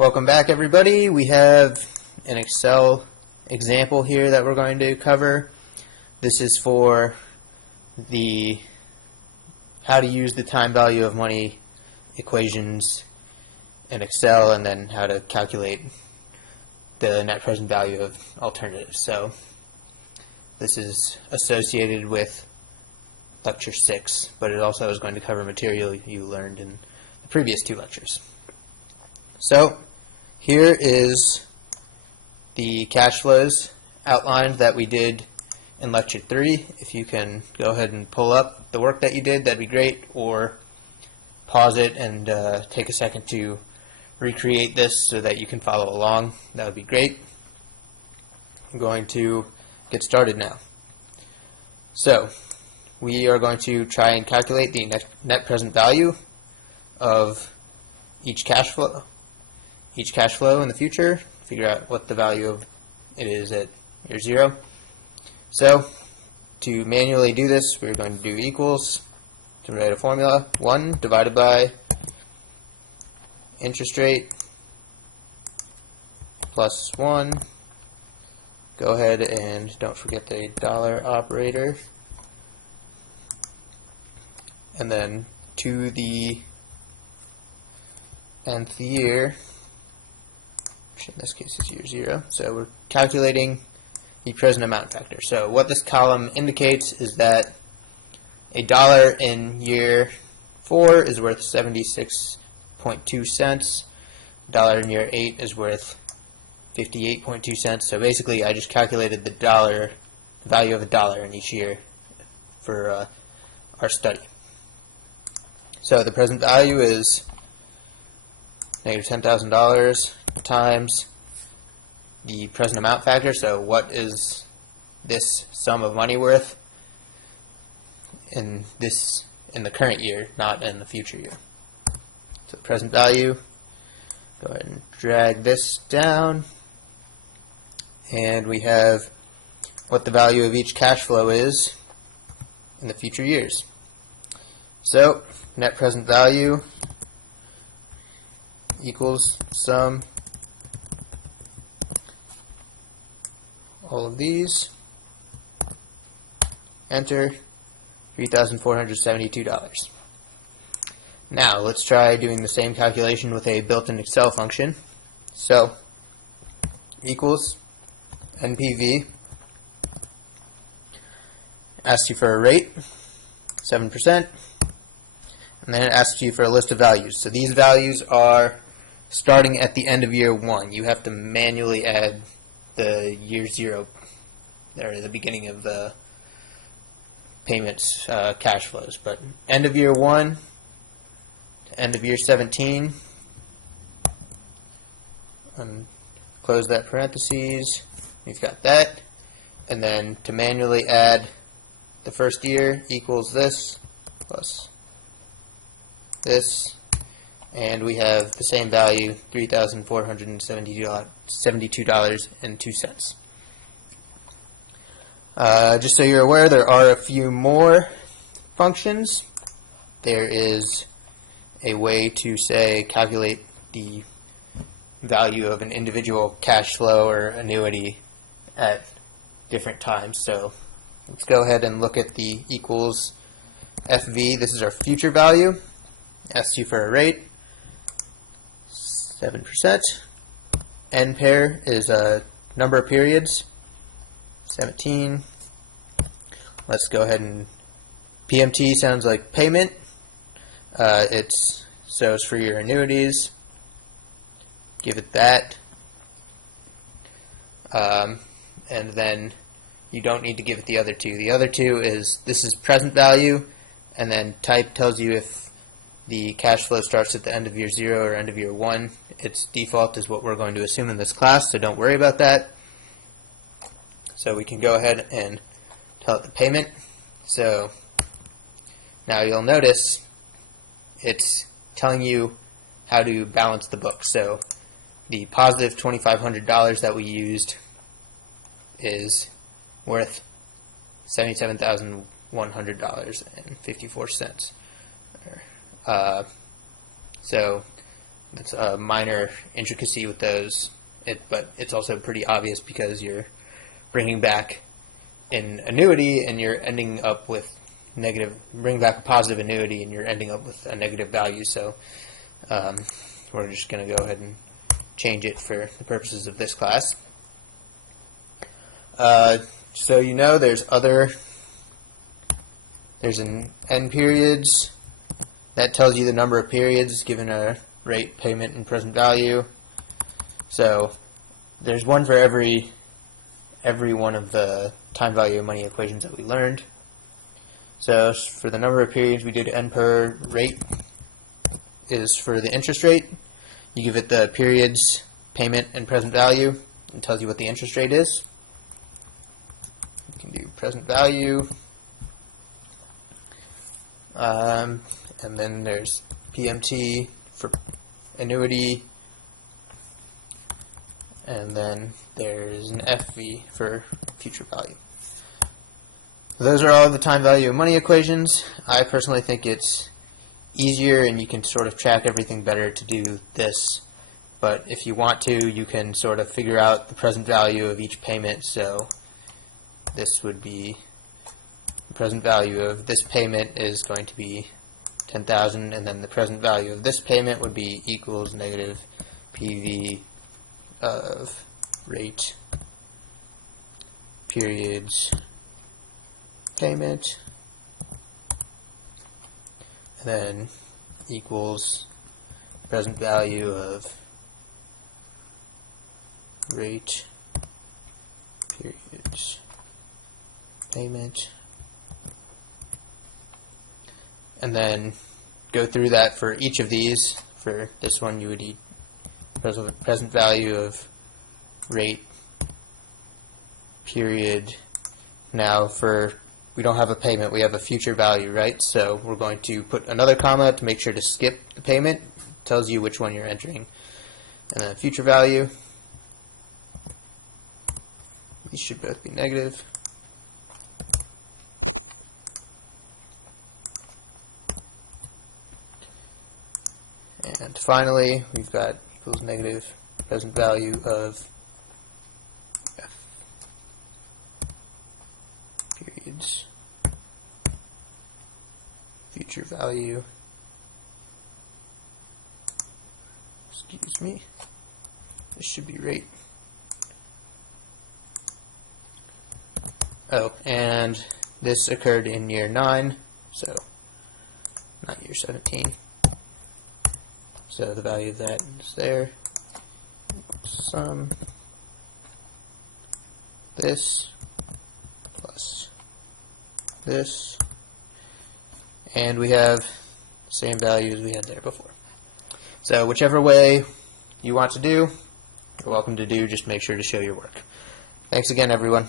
Welcome back, everybody. We have an Excel example here that we're going to cover. This is for the how to use the time value of money equations in Excel, and then how to calculate the net present value of alternatives. So this is associated with lecture 6, but it also is going to cover material you learned in the previous 2 lectures. So here is the cash flows outlined that we did in lecture 3. If you can go ahead and pull up the work that you did, that'd be great, or pause it and take a second to recreate this so that you can follow along. That would be great. I'm going to get started now. So we are going to try and calculate the net present value of each cash flow in the future, figure out what the value of it is at year 0. So to manually do this, we're going to do equals, to write a formula, 1 divided by interest rate plus 1. Go ahead and don't forget the dollar operator. And then to the nth year, which in this case is year 0. So we're calculating the present amount factor. So what this column indicates is that a dollar in year 4 is worth 76.2 cents. A dollar in year 8 is worth 58.2 cents. So basically I just calculated the value of a dollar in each year for our study. So the present value is negative $10,000 times the present amount factor. So what is this sum of money worth in the current year, not in the future year? So the present value, go ahead and drag this down, and we have what the value of each cash flow is in the future years. So net present value equals sum all of these, enter, $3,472. Now let's try doing the same calculation with a built-in Excel function. So equals NPV, asks you for a rate, 7%, and then it asks you for a list of values. So these values are starting at the end of year 1. You have to manually add the year 0, or the beginning of the payments cash flows. But end of year 1 to end of year 17, and close that parentheses. We've got that. And then to manually add the first year equals this plus this, and we have the same value, $3,472.02. Just so you're aware, there are a few more functions. There is a way to, say, calculate the value of an individual cash flow or annuity at different times. So let's go ahead and look at the equals FV. This is our future value. Asks you for a rate, 7%. N pair is a number of periods, 17. Let's go ahead and PMT sounds like payment. It's for your annuities. Give it that. And then you don't need to give it the other 2. The other 2 this is present value, and then type tells you if the cash flow starts at the end of year 0 or end of year 1. Its default is what we're going to assume in this class, so don't worry about that. So we can go ahead and tell it the payment. So now you'll notice it's telling you how to balance the book. So the positive $2,500 that we used is worth $77,100.54. So That's a minor intricacy with those, but it's also pretty obvious because you're bringing back an annuity and you're ending up with negative, bring back a positive annuity and you're ending up with a negative value. So we're just going to go ahead and change it for the purposes of this class. So you know there's an end periods that tells you the number of periods given a rate, payment, and present value. So there's one for every one of the time value of money equations that we learned. So for the number of periods, we did n per rate is for the interest rate. You give it the periods, payment, and present value. It tells you what the interest rate is. You can do present value. And then there's PMT for annuity. And then there's an FV for future value. Those are all the time value of money equations. I personally think it's easier and you can sort of track everything better to do this. But if you want to, you can sort of figure out the present value of each payment. So this would be the present value of this payment is going to be 10,000, and then the present value of this payment would be equals negative PV of rate, periods, payment, and then equals present value of rate, periods, payment, and then go through that for each of these. For this one, you would need present value of rate, period. Now we don't have a payment, we have a future value, right? So we're going to put another comma to make sure to skip the payment. It tells you which one you're entering. And then future value. These should both be negative. And finally, we've got equals negative present value of F, periods, future value, excuse me, this should be rate. Oh, and this occurred in year 9, so not year 17. So the value of that is there. Sum this plus this, and we have the same value as we had there before. So whichever way you want to do, you're welcome to do. Just make sure to show your work. Thanks again, everyone.